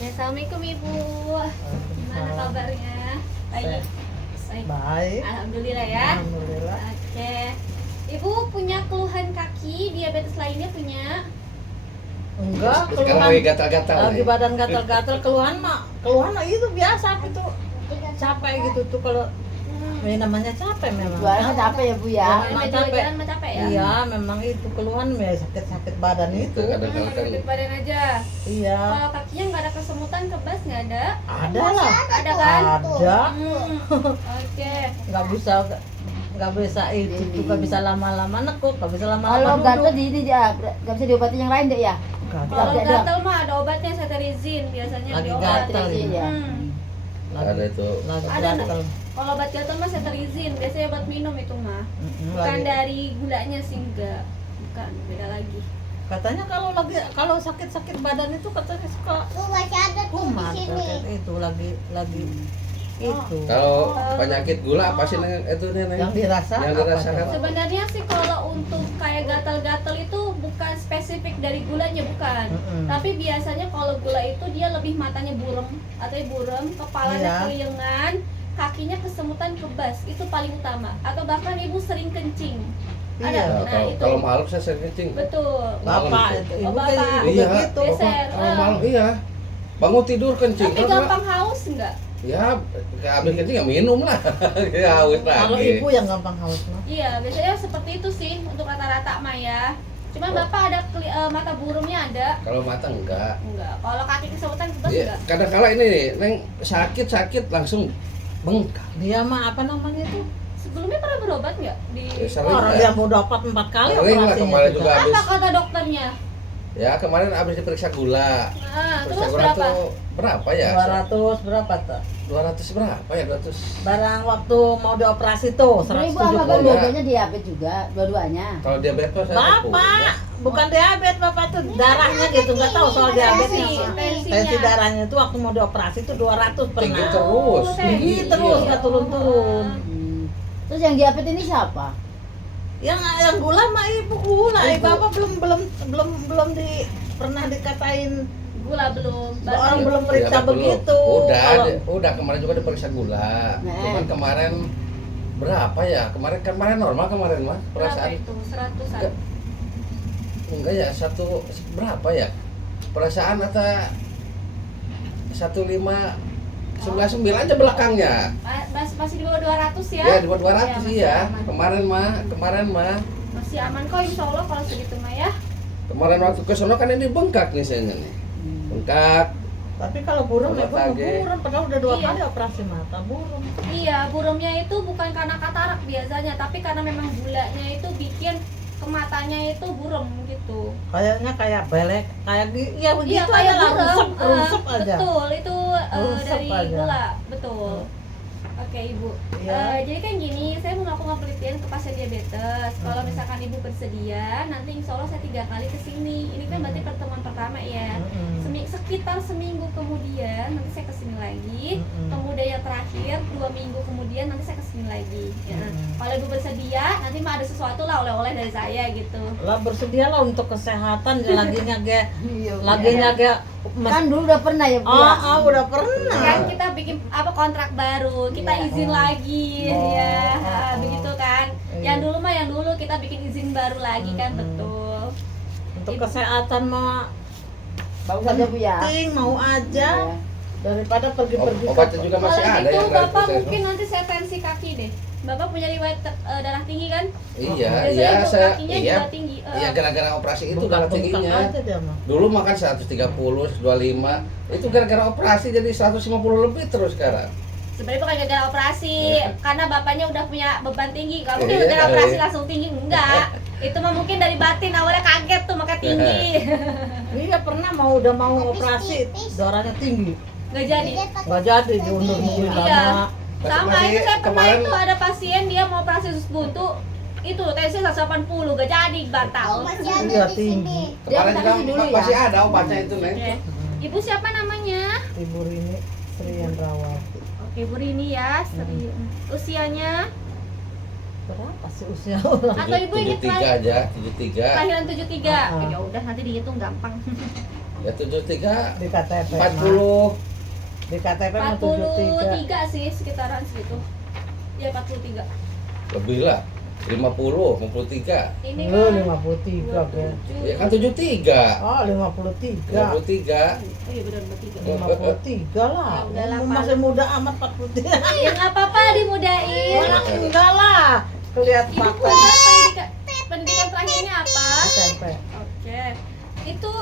Ya, assalamualaikum Ibu. Gimana kabarnya? Baik. Baik. Baik. Alhamdulillah ya. Alhamdulillah. Oke. Ibu punya keluhan kaki, diabetes lainnya punya? Enggak, Sekarang keluhan lagi gatal-gatal lagi nih. badan gatal-gatal, keluhan mah itu biasa gitu. Capek gitu tuh kalau ini namanya capek memang. Jualan capek ya Bu ya. Memang Namanya capek. jalan mah capek ya? Iya, memang itu keluhan ya sakit-sakit badan itu. Kadang-kadang kan Duduk badan aja. Iya. Kalau kakinya nggak ada kesemutan, kebas nggak ada? Ada lah. Ada kan? Ada. Oke. Nggak bisa itu tuh nggak bisa lama-lama nekuk, nggak bisa Kalau lama-lama gatal duduk. di dia nggak bisa diobatin yang lain deh ya. Kalau Ada. gatal mah ada obatnya, cetirizine biasanya Lagi diobat. gatal ya. ada itu. Lagi Ada, gatal. Kalau obat gatal mah cetirizine, biasanya obat minum itu mah. Bukan Lagi. dari gulanya sih, enggak. Bukan, beda lagi. Katanya kalau sakit-sakit badan itu katanya suka kumat. Katanya itu lagi itu. Kalau penyakit gula apa sih itu nenek? Yang dirasakan. Yang dirasakan. Sebenarnya sih kalau untuk kayak gatal-gatal itu bukan spesifik dari gulanya, bukan. Tapi biasanya kalau gula itu dia lebih matanya burem atau burem, kepalanya Iya. keliengan, kakinya kesemutan, kebas. Itu paling utama. Atau bahkan ibu sering kencing. Ada. Iya. Nah, Kalau itu. kalau malam saya sering kencing. Betul. Bapak Malam itu, Oh, ibu bapak. kayak ibu Iya. gitu. Geser. Kalau malam iya. Bangun tidur kencing. Tapi Karena- gampang haus enggak? Ya, habis kencing ya minum lah. Ya haus Kalau lagi. ibu yang gampang haus mah. Iya, biasanya seperti itu sih untuk rata-rata mah ya. Cuma Oh. Bapak ada mata burumnya ada? Kalau mata enggak. Enggak. Kalau kaki kesemutan kebas Iya, enggak? kadang-kala ini nih, Neng sakit langsung bengkak. Dia mah apa namanya itu? Sebelumnya pernah berobat nggak di? Ya, sering Orang lah. yang mau dapat 4 kali Sering lah, operasinya kemarin kita. juga. habis. Apa kata dokternya? Ya kemarin habis diperiksa gula. Nah, Periksa terus gula berapa? tuh berapa ya? 200 berapa tuh? 200 berapa ya? 200. Barang waktu mau dioperasi tuh Ibu sama Bapak 170. dua-duanya diabetes juga, dua-duanya. Kalau diabetes saya Bapak, bukan diabetes Bapak tuh darahnya gitu, nggak tahu soal diabetesnya. Tensinya. Tensi darahnya itu waktu mau dioperasi itu 200 tinggi pernah. terus. Tinggi Iya. terus nggak turun-turun. Terus yang diabetes ini siapa? Yang gula mah ibu gula, Ibu. Bapak belum pernah dikatain Gula belum. orang Baru. belum periksa Ya, belum. begitu. Udah, Kalau- udah kemarin juga diperiksa gula. Nah. Cuman kemarin berapa ya? Kemarin normal kemarin mah Berapa perasaan. itu? 100-an. Enggak ya, berapa ya? Perasaan atau 1599 aja belakangnya. Masih di bawah 200 ya? Ya, di bawah 200 masih sih ya. aman. Kemarin mah. Masih aman kok insya Allah kalau segitu mah ya. Kemarin waktu ke sono kan ini bengkak nih saya nih. Bengkak. Tapi kalau burung Sama ibu tage. burung padahal udah 2 Iya. kali operasi mata burung. Iya, burumnya itu bukan karena katarak biasanya, tapi karena memang gulanya itu bikin ke matanya itu buram gitu. Kayaknya kayak belek, kayak ya begitu Iya, aja kayak lah, buram. rusep aja. Betul, itu Rusep dari aja. gula, betul. Oke Ibu, Iya. jadi kan gini, saya mau melakukan penelitian ke pasien diabetes. Kalau misalkan Ibu bersedia, nanti insya Allah saya 3 kali kesini. Ini kan berarti pertemuan pertama ya. Sekitar seminggu kemudian nanti saya kesini lagi. Kemudian yang terakhir 2 minggu kemudian nanti saya kesini lagi. Ya. Kalau Ibu bersedia, nanti mah ada sesuatu lah oleh-oleh dari saya gitu. Lah bersedialah untuk kesehatan ya lagi nyage Iya, lagi nyage Kan dulu udah pernah ya Bu ya? udah pernah. Kan kita bikin apa kontrak baru, kita Iya. izin lagi Oh. ya. Oh. Begitu kan. Iya. Yang dulu kita bikin izin baru lagi kan, betul. Untuk kesehatan mah Bagus aja Bu ya. penting mau aja Iya. daripada pergi-pergi Obatnya juga masih Kalau ada gitu yang Bapak gratis. mungkin nanti saya tensi kaki deh. Bapak punya riwayat darah tinggi kan? Iya, Biasanya iya untuk saya kakinya iya. juga tinggi. Iya, gara-gara operasi itu darah bengkak tingginya. aja dia mah. Dulu makan 130, 125. Itu gara-gara operasi jadi 150 lebih terus sekarang. Sebenarnya bukan gara-gara operasi, karena bapaknya udah punya beban tinggi. Kalau mungkin Iya, gara-gara operasi iya. langsung tinggi, enggak. Itu mah mungkin dari batin, awalnya kaget tuh maka tinggi. Iya pernah udah mau operasi darahnya tinggi. Nggak jadi. Nggak jadi diundur-undur Iya. lama. Sama Masih- itu saya pernah kemarin- itu ada pasien dia mau operasi usus buntu, itu tensi 180 gak jadi batal. Iya tinggi. Kemarin Dia juga operasi dulu ya? masih ada obatnya itu, Neng. Oke. Ibu siapa namanya? Ibu ini Sri Yendrawati. Oke, Bu Rini ya, usianya Berapa sih usia orang? atau Ibu ingat 73 aja, 73. kelahiran 73. Ah. Ya udah nanti dihitung gampang. Ya 73 Di KTP 40. Di KTP mah 73. 43 sih sekitaran segitu. Ya 43. Lebih lah. 50, 53. Ini Lu kan 53 kan. Ya kan 73. Oh, 53. 53. Oh iya benar 53. 53 lah. Udah lah, Masih muda amat 43. Ya nggak apa-apa dimudain. Orang enggak lah. Kelihatan Ibu fakta. pendidikan terakhirnya apa? SMP. Oke. Itu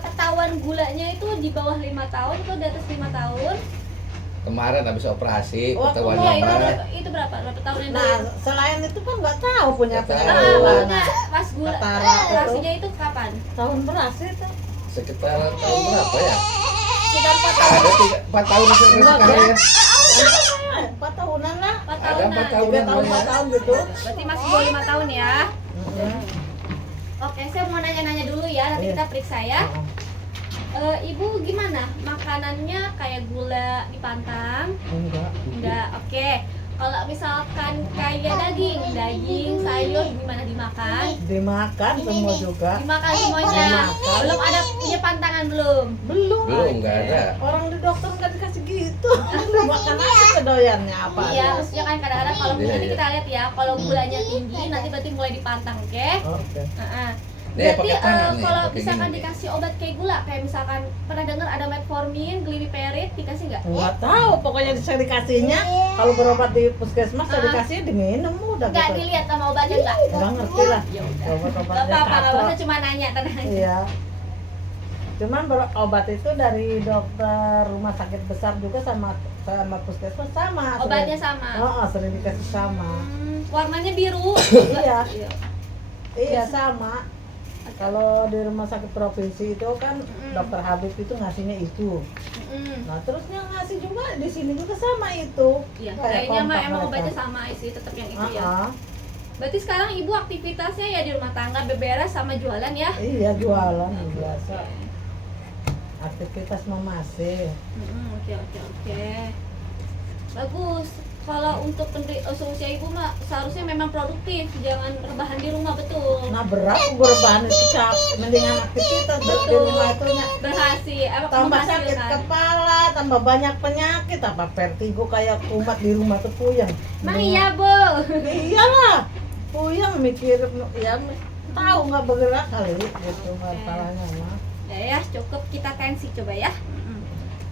ketahuan gulanya itu di bawah 5 tahun atau di atas 5 tahun? Kemarin habis operasi Oh, ketahuan Oh, itu apa? berapa? Berapa tahun yang Nah, selain itu kan nggak tahu punya Nggak tahu. penyakit maksudnya gula. pas gula Ketara itu. operasinya itu kapan? Tahun beras itu. Sekitar tahun berapa ya? Sekitar 4 tahun. Ada 4 tahun Enggak, sekarang ya. 4 tahunan lah. 4 Ada 4 tahunan. tahun. 3 tahun 4 tahun gitu. Berarti masih 25 tahun ya. Oke, saya mau nanya-nanya dulu ya, nanti Iya. kita periksa ya. Ibu gimana? Makanannya kayak gula dipantang? Enggak. Enggak, oke. Kalau misalkan kayak daging, sayur gimana dimakan? Dimakan semua juga. Dimakan semuanya. Dimakan. Belum ada punya pantangan belum? Belum. Belum enggak ada. Orang di dokter nggak dikasih gitu. Lu makan aja kedoyannya apa? Iya, maksudnya kan kadang-kadang kalau Iya, nanti iya. kita lihat ya, kalau gulanya tinggi nanti berarti mulai dipantang, oke? Oke. Heeh. Nih, Berarti pakai tangan nih, kalau pakai misalkan gini. dikasih obat kayak gula, kayak misalkan pernah dengar ada metformin, gliwiperit, dikasih nggak? Nggak tahu, pokoknya saya dikasihnya kalau berobat di puskesmas saya Ah. dikasih diminum udah Nggak gitu. dilihat sama obatnya nggak? Nggak ngerti lah. Ya udah. Obat-obatnya Nggak apa-apa, katrok. saya cuma nanya, tenang aja. Iya. Cuman obat itu dari dokter rumah sakit besar juga sama puskesmas sama. Obatnya sama. Oh, sering dikasih sama. Warnanya biru. Iya. Iya. Iya sama. Kalau di rumah sakit provinsi itu kan dokter Habib itu ngasihnya itu. Mm-mm. Nah terusnya ngasih juga di sini juga sama itu. Iya, Kayak kayaknya mah kontak emang mereka. obatnya sama sih, tetap yang itu ya. Ah, Berarti sekarang ibu aktivitasnya ya di rumah tangga, beberes sama jualan ya? iya jualan biasa. Aktivitas memasih. Oke. Bagus. Kalau untuk seusia ibu mah seharusnya memang produktif, jangan rebahan di rumah, betul. Nah berat berbahan itu mendingan aktivitas di Betul. rumah itu Berhasil, tambah sakit menghasilkan. kepala, tambah banyak penyakit, apa vertigo kayak kumat di rumah tuh puyeng. Emang iya, Bu. Iyalah, puyeng mikir ya tahu nggak bergerak kali gitu masalahnya mah. Ya, cukup kita tensi coba ya.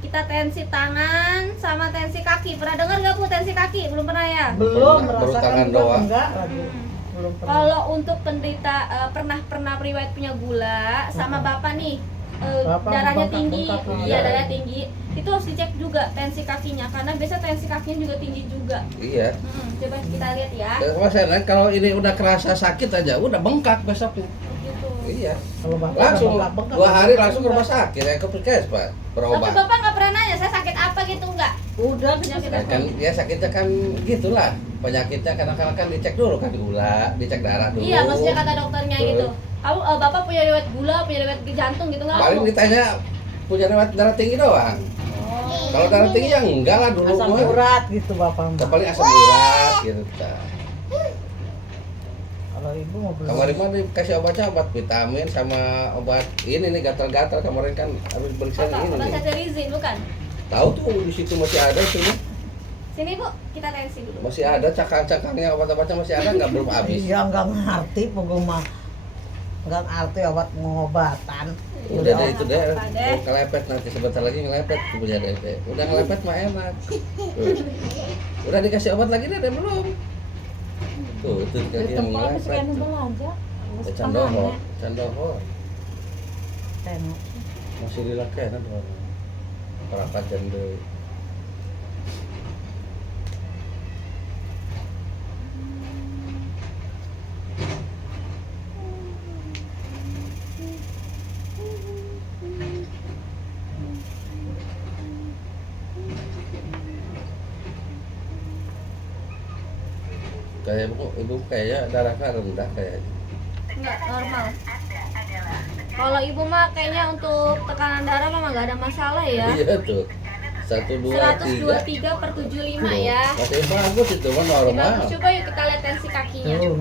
Kita tensi tangan sama tensi kaki. Pernah dengar nggak Bu tensi kaki? Belum pernah ya? Belum Baru merasakan tangan juga doang. enggak lagi. Belum pernah. Kalau untuk penderita pernah riwayat punya gula sama bapak nih Bapak darahnya bengkak- tinggi, bengkak. iya darah tinggi, itu harus dicek juga tensi kakinya karena biasa tensi kakinya juga tinggi juga. Iya. Coba kita lihat ya. Masalah kalau ini udah kerasa sakit aja udah bengkak besoknya. Gitu. Iya. Kalau bapak Langsung udah bengkak-bengkak, 2 hari langsung ke rumah sakit ya ke puskesmas Tapi berobat. bapak nggak pernah nanya saya sakit apa gitu nggak? udah gitu. Penyakit Nah, kan ya sakitnya kan gitulah penyakitnya kadang-kadang kan dicek dulu kan gula, dicek darah dulu. Iya, maksudnya kata dokternya gitu. Kamu bapak punya riwayat gula, punya riwayat jantung gitu nggak? Paling ditanya punya riwayat darah tinggi doang. Oh. Kalau darah tinggi ya enggak lah dulu Asam mah. urat gitu bapak mah. Paling asam urat gitu. Kalau ibu mau belum. Kemarin mah dikasih obat vitamin sama obat ini nih gatal-gatal kemarin kan harus periksa Apa? ini Obat nih. cetirizine bukan? Tahu tuh di situ masih ada tuh. Sini Bu, kita tensi dulu. Masih ada cakang-cakangnya obat-obatnya masih ada nggak belum habis. Iya nggak ngerti pokoknya mah. Nggak ngerti obat pengobatan. Udah deh itu deh, Apa deh? mau kelepet nanti sebentar lagi ngelepet tuh punya deh. Udah ngelepet mah enak. Tuh. Udah dikasih obat lagi deh belum? Tuh itu Di dikasih yang tempat habis ngelepet. kan belanja. Candoho. Tengok. Masih dilakukan tuh. Perapat jande. Kayak ibu kayaknya darahnya rendah kayaknya. Enggak, normal. Kalau ibu mah kayaknya untuk tekanan darah mah nggak ada masalah ya. Iya tuh. 123 123/75 ya. masih bagus itu mah Oke, normal. bagus. Coba yuk kita lihat tensi kakinya. Tuh,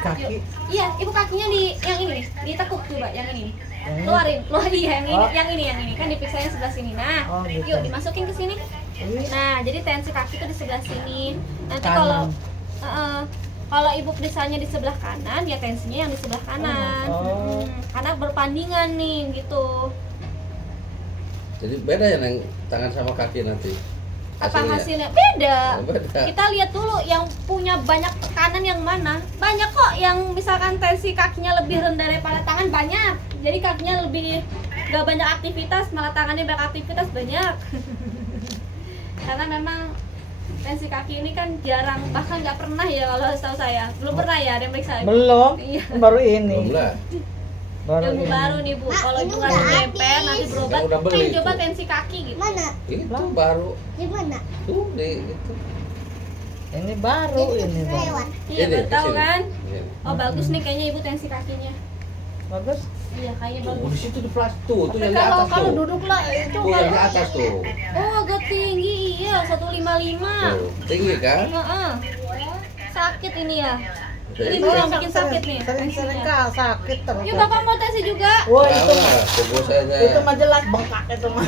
kaki. Yuk. Iya, ibu kakinya di yang ini nih, ditekuk coba yang ini. Keluarin, iya yang ini, Oh. yang ini kan diperiksa yang sebelah sini. Nah, Oh, gitu. yuk dimasukin ke sini. Ini Nah, jadi tensi kaki itu di sebelah sini. Nanti Kanan. kalau kalau ibu periksanya di sebelah kanan, ya tensinya yang di sebelah kanan. Oh. Karena berpandingan nih gitu. Jadi beda ya Neng, tangan sama kaki nanti. Apa hasilnya? Beda. Oh, beda. Kita lihat dulu yang punya banyak tekanan yang mana. Banyak kok yang misalkan tensi kakinya lebih rendah daripada tangan, banyak. Jadi kakinya lebih gak banyak aktivitas, malah tangannya banyak aktivitas, banyak. Karena memang tensi kaki ini kan jarang, bahkan nggak pernah ya kalau setahu saya. Belum pernah ya ada yang periksa Ibu? belum, Iya. baru Belum ini. lah. Baru Ilmu ini. baru nih Bu. Kalau ini ibu udah nggak DPR nanti habis. berobat, Yang udah beli pengen coba itu. tensi kaki gitu. Mana? Itu baru Di mana? tuh di gitu. Ini baru ini baru. Lewat. Iya, Ini, baru tahu kesini. kan? Iya. Oh bagus nih kayaknya ibu tensi kakinya. Bagus. Iya kayaknya Tuh, bagus. di situ di plas tuh Tapi yang di kalau atas kalau tuh. duduk lah itu Tuh yang di kalau atas tuh. oh agak tinggi iya 155. Tuh, tinggi kan? Heeh. Sakit ini ya. Ini Itu Bu yang bikin sakit nih. Sering-sering tensinya. sakit terus. Yuk Bapak mau tensi juga. Wah itu lah, tunggu saja. itu mah jelas bengkak itu mah.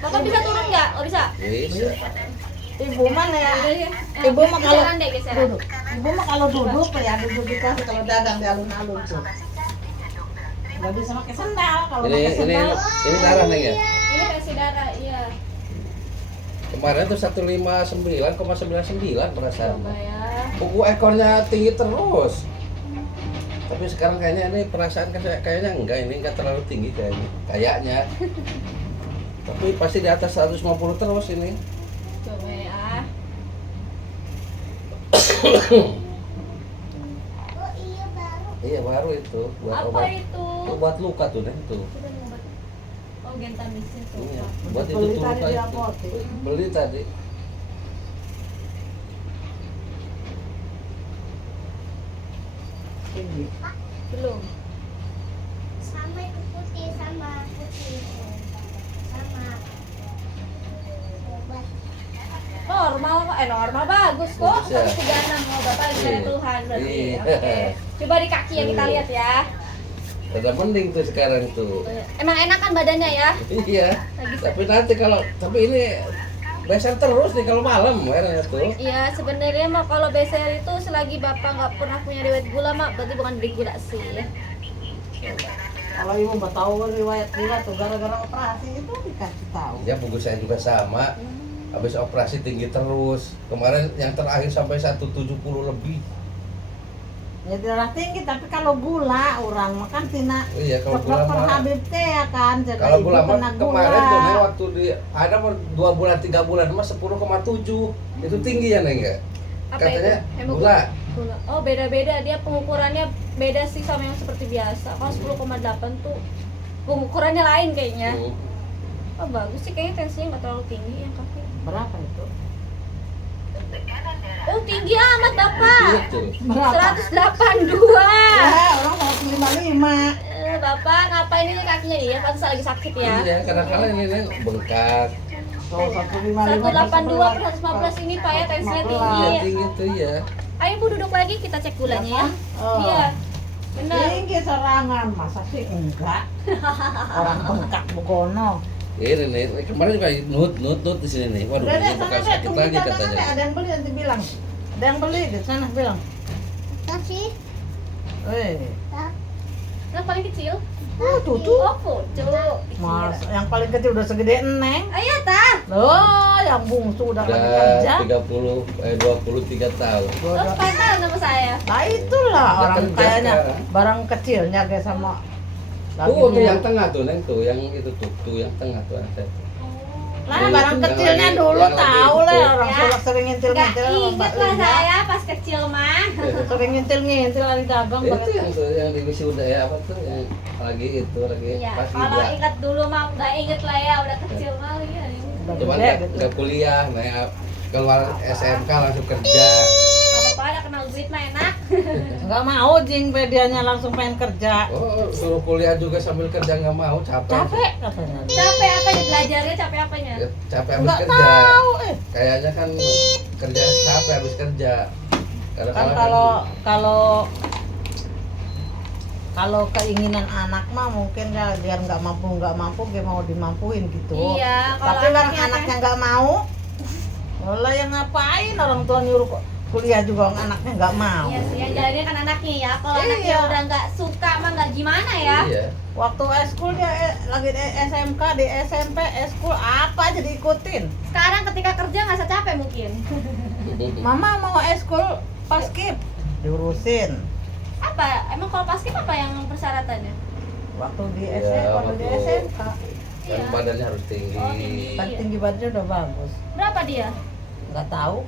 Bapak bisa turun nggak? Oh bisa. Bisa. Ibu mana ya? Udah ya. Ibu mah kalau Geseran deh geseran. duduk. Ibu mah kalau duduk ya duduk di kelas kalau dagang di alun-alun tuh. Gak bisa pakai sendal kalau Ini pakai ini sendal. ini darah nih ya. Ini tensi darah iya. Kemarin tuh 159,99 perasaan. Coba ya. Buku ekornya tinggi terus. Tapi sekarang kayaknya ini perasaan kayaknya enggak terlalu tinggi kayaknya. Kayaknya. Tapi pasti di atas 150 terus ini. Coba ya. Oh iya baru. Iya baru itu buat Apa obat. itu? Obat luka tuh Neng tuh. Kita mau obat. Oh gentamisin tuh. Iya, buat itu Beli tuh tadi luka di itu. apotek. Beli tadi. Tinggi. Belum. Sama itu putih sama putih. Sama. Obat. Normal kok, normal bagus kok. Bagus ya? 136 mau Bapak lagi ada Iya. keluhan berarti. Iya. Oke. Coba di kaki yang kita Iya. lihat ya. Udah mending tuh sekarang tuh. Emang enak kan badannya ya? Iya. Lagi Tapi nanti tapi ini beser terus nih kalau malam airnya tuh. Iya, sebenarnya mah kalau BCR itu selagi Bapak nggak pernah punya riwayat gula mah berarti bukan dari gula sih. Kalau ibu mau tahu riwayat gula tuh gara-gara operasi itu dikasih tahu. Ya buku saya juga sama. Habis operasi tinggi terus. Kemarin yang terakhir sampai 170 lebih. Ya darah tinggi tapi kalau gula orang makan tina Iya kalau cek gula dokter mah. Habib teh ya kan jadi Kalau ibu gula mah kena kemarin tuh Neng, waktu di ada mah 2 bulan 3 bulan mah 10,7. Itu tinggi ya Neng ya? Apa Katanya itu? Hemoglobin. gula. Gula. Oh, beda-beda dia pengukurannya beda sih sama yang seperti biasa. Kalau 10,8 tuh pengukurannya lain kayaknya. Tuh. Oh, bagus sih kayaknya tensinya nggak terlalu tinggi yang kaki. berapa itu? Oh, tinggi amat Bapak. Itu. Berapa? 182. Ya, orang 155. Bapak ngapain ini kakinya nih ya? Pantas lagi sakit ya. Iya, kadang-kadang ini Neng bengkak. Tuh 155 182 per 115 ini Pak ya tensinya tinggi. Iya tinggi tuh ya. Ayo Bu duduk lagi kita cek gulanya ya. Oh. Iya. Benar. Tinggi serangan, masa sih enggak? Orang bengkak bukono. Ini nih, kemarin juga nut di sini nih. Waduh, Udah deh, ini sana bekas deh, sakit tunggu lagi di sana katanya. deh, ada yang beli nanti bilang. Ada yang beli di sana bilang. Kasih. Weh, Yang paling kecil? tuh. Oh, pucuk. Mas, yang paling kecil udah segede Neng. Ayo tah. Loh, yang bungsu udah lagi kerja. Udah 23 tahun. Oh, pacaran sama saya. Nah itulah Udah orang kerja kayaknya sekarang. barang kecilnya kayak sama Tuh lagi yang tengah tuh, Neng tuh, yang itu tuh yang tengah tuh yang saya tuh. lah Yang barang lagi- kecilnya yang dulu lagi tahu itu. lah orang Ya. sulak sering Gak ngintil-ngintil sama inget Mbak lah Linda. saya pas kecil mah. Sering ngintil-ngintil lagi dagang Itu pakai yang tuh yang di wisuda ya apa tuh yang lagi Iya, pas kalau gila. ingat dulu mah nggak inget lah ya, udah kecil mah ya. udah Cuman gede gitu. nggak kuliah, nah keluar SMK langsung kerja. Apa ada kenal duit mah enak. Nggak mau jing pedianya langsung pengen kerja. Oh, suruh kuliah juga sambil kerja nggak mau, capek. Capek katanya. Capek apanya belajarnya, capek apanya? Ya, capek habis Nggak kerja. tahu Kayaknya kan kerja capek habis kerja. kan Kadang-kadang kalau kalau keinginan anak mah mungkin ya dia nggak mampu dia mau dimampuin gitu. Iya, kalau Tapi orang anaknya anaknya nggak mau, lah yang ngapain orang tua nyuruh kuliah juga anaknya nggak mau. Iya sih, yang jalannya kan anaknya ya. Kalau Iya. anaknya udah nggak suka mah nggak gimana ya. Iya. Waktu eskul dia lagi di SMK, di SMP, eskul apa aja diikutin. Sekarang ketika kerja nggak capek mungkin. Mama mau eskul paskib diurusin. Apa? Emang kalau paskib apa yang persyaratannya? Waktu di Iya, SMP, waktu di waktu- SMK, Kan Iya. badannya harus tinggi. Oh, tinggi. kan Iya. tinggi badannya udah bagus. Berapa dia? Nggak tahu.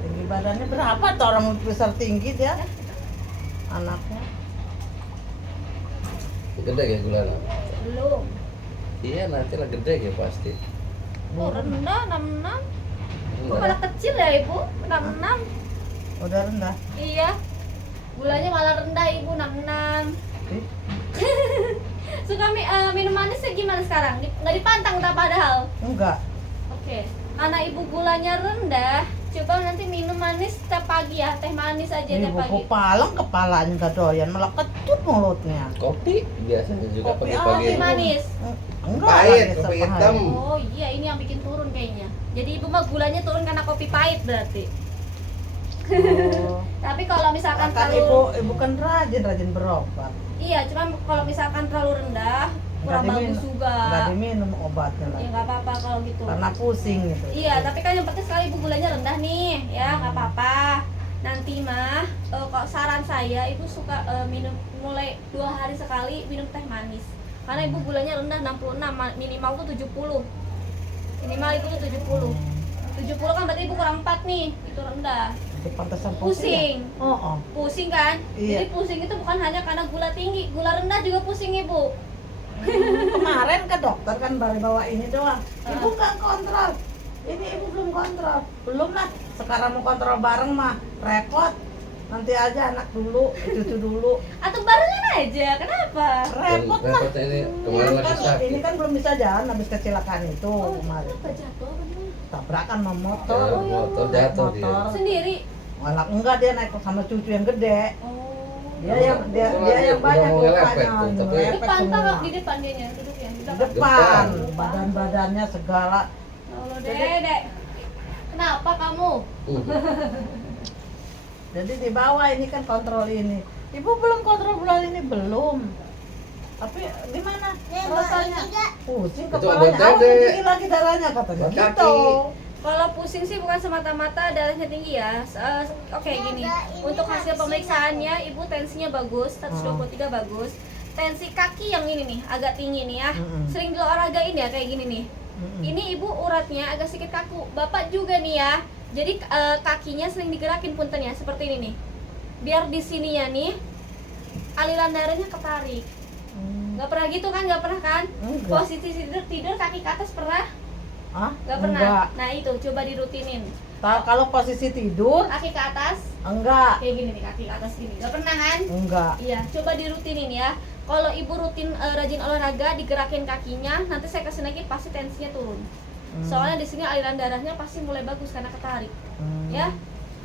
Tinggi badannya berapa tuh orang besar tinggi dia? Anaknya. Gede ya gulana. Belum. Iya nanti lah gede ya pasti. Oh, rendah 66. Kok Enggak. malah kecil ya ibu? 66. Udah rendah. Iya. Gulanya malah rendah ibu 66. Ih, Suka minum manisnya gimana sekarang? Nggak dipantang tak padahal. enggak. Oke. Karena ibu gulanya rendah, coba nanti minum manis tiap pagi ya, teh manis aja Ini tiap pagi. buku palang kepalanya nggak doyan, malah kecut mulutnya. Kopi biasanya juga Kopi pagi-pagi. Kopi manis. Enggak Pahit, lagi kopi sepahit. hitam. Oh iya, ini yang bikin turun kayaknya. Jadi ibu mah gulanya turun karena kopi pahit berarti. Oh. Tapi kalau misalkan Kan ibu kan rajin berobat. iya, cuma kalau misalkan terlalu rendah, kurang bagus juga. Nggak diminum obatnya Ya lagi. nggak apa-apa kalau gitu. Karena pusing gitu. Iya, tapi kan yang penting sekali ibu gulanya rendah nih, ya nggak apa-apa. Nanti mah, kok saran saya ibu suka minum mulai 2 hari sekali minum teh manis. Karena ibu gulanya rendah 66, minimal tuh 70. Minimal itu tuh 70. 70 kan berarti ibu kurang 4 nih, itu rendah. Itu pantesan Pusing. Ya? Oh. Pusing kan? Iya. Jadi pusing itu bukan hanya karena gula tinggi, gula rendah juga pusing ibu. Kemarin ke dokter kan baru bawa ini doang. Ibu Ah. nggak kontrol. Ini ibu belum kontrol. Belum lah. Sekarang mau kontrol bareng mah repot. Nanti aja anak dulu, cucu dulu. Atau barengan aja, kenapa? Repot mah. Repotnya ini kemarin lagi sakit. Ini kan belum bisa jalan habis kecelakaan itu kemarin. Kenapa jatuh apa gimana? Tabrakan sama Ya, motor. motor Naik jatuh dia. motor. Sendiri. Malah enggak dia naik sama cucu yang gede. Oh. Dia yang banyak Udah mau ngelepet lukanya, tuh, tapi- ngelepet Depan semua. tak di depan dia duduk ya. Di depan, badan-badannya segala. Halo Dedek. Kenapa kamu? Jadi di bawah ini kan kontrol ini. Ibu belum kontrol bulan ini belum. Tapi gimana? Rasanya pusing Itu kepalanya. obat Awas Dede. tinggi lagi darahnya katanya. Obat Gitu. kaki. Kalau pusing sih bukan semata-mata darahnya tinggi ya. Oke gini. Untuk hasil pemeriksaannya ibu tensinya bagus, 123 bagus. Tensi kaki yang ini nih agak tinggi nih ya. Mm-mm. Sering olahragain ya kayak gini nih. Mm-mm. Ini ibu uratnya agak sedikit kaku. Bapak juga nih ya. Jadi kakinya sering digerakin punten ya seperti ini nih. Biar di sininya nih aliran darahnya ketarik. Nggak pernah gitu kan? Nggak pernah kan? Enggak. Posisi tidur kaki ke atas pernah? Hah? Nggak pernah. Enggak. Nah itu coba dirutinin. Kalau posisi tidur Kaki ke atas enggak. kayak gini nih, kaki ke atas gini. Nggak pernah kan? Enggak. Iya, coba dirutinin ya. Kalau ibu rutin rajin olahraga, digerakin kakinya, nanti saya kasih lagi pasti tensinya turun. Soalnya di sini aliran darahnya pasti mulai bagus karena ketarik, ya.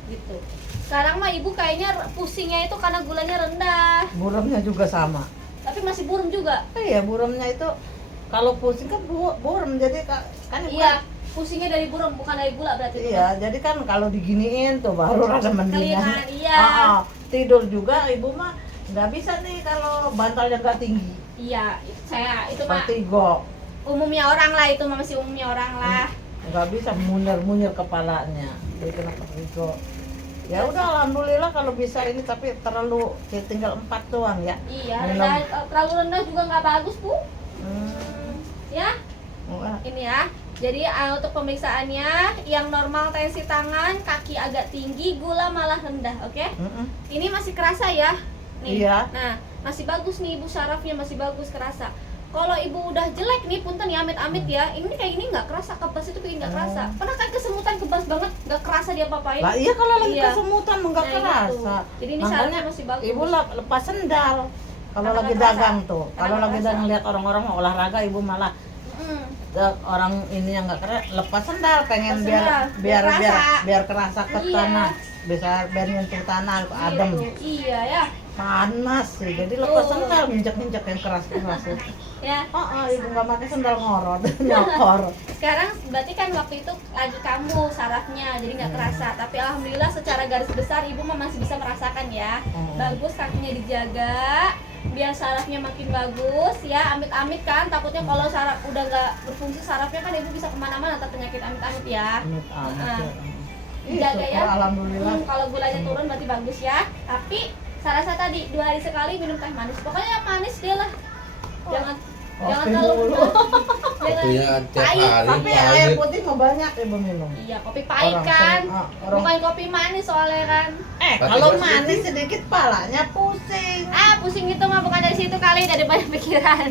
Gitu. Sekarang mah ibu kayaknya pusingnya itu karena gulanya rendah, Buremnya juga sama. tapi masih burem juga. Iya, buremnya itu kalau pusing kan burem jadi kan ibu Iya, pusingnya dari burem bukan dari gula berarti. itu. Iya, jadi kan kalau diginiin tuh baru rasa mendingan. Kelingan, iya. Tidur juga ibu mah nggak bisa nih kalau bantalnya nggak tinggi. Iya, itu mah Vertigo, umumnya orang lah, itu mah masih umumnya orang lah. nggak bisa munyer kepalanya. Jadi kena vertigo. Ya udah, alhamdulillah kalau bisa ini, tapi terlalu tinggal 4 doang ya. Iya, Minum. terlalu rendah juga nggak bagus bu. Ya, Wah, ini ya. Jadi untuk pemeriksaannya yang normal tensi tangan, kaki agak tinggi, gula malah rendah, oke? Ini masih kerasa ya? Nih. Iya. Nah, masih bagus nih ibu, sarafnya masih bagus kerasa. Kalau ibu udah jelek nih, punten ya, amit-amit ya. Ini kayak gini nggak kerasa, kebas itu bikin nggak kerasa. Pernah kan kesemutan kebas banget, nggak kerasa dia apa-apain? Lah iya, kalau lagi Iya. kesemutan nggak Nah, kerasa. gitu. Jadi ini Makanya sarafnya masih bagus. ibu lepas sendal kalau Karena lagi nggak kerasa. dagang tuh. Karena Kalau nggak lagi kerasa. dagang lihat orang-orang mau olahraga, ibu malah Orang ini yang nggak keren lepas sendal, pengen Lepas biar sendal, biar biar biar kerasa. biar kerasa ke Iya. tanah, bisa biar nyentuh tanah adem. Iya ya. Panas sih, jadi lepas Oh. sendal nginjek-nginjek yang keras-keras. Ya. Ibu nggak pakai sendal ngorot, nyokor. Sekarang berarti kan waktu itu lagi kamu sarafnya jadi nggak kerasa, tapi alhamdulillah secara garis besar ibu mah masih bisa merasakan ya. Bagus kakinya dijaga biar sarafnya makin bagus ya. Amit-amit kan takutnya kalau saraf udah nggak berfungsi sarafnya kan ibu bisa kemana-mana atau penyakit amit-amit ya. Jaga ya. Alhamdulillah. Kalau gulanya turun berarti bagus ya. Tapi saran saya tadi 2 hari sekali minum teh manis, pokoknya yang manis deh lah. Jangan jangan Kopi terlalu mulu. jangan Kopinya tiap pahit. hari. Tapi air putih mah banyak ibu minum. Iya, kopi pahit Orang kan. sering- orang- Bukan kopi manis soalnya kan. Tapi Kalau gua manis sedikit. sedikit palanya pusing. Pusing itu mah bukan dari situ kali, dari banyak pikiran.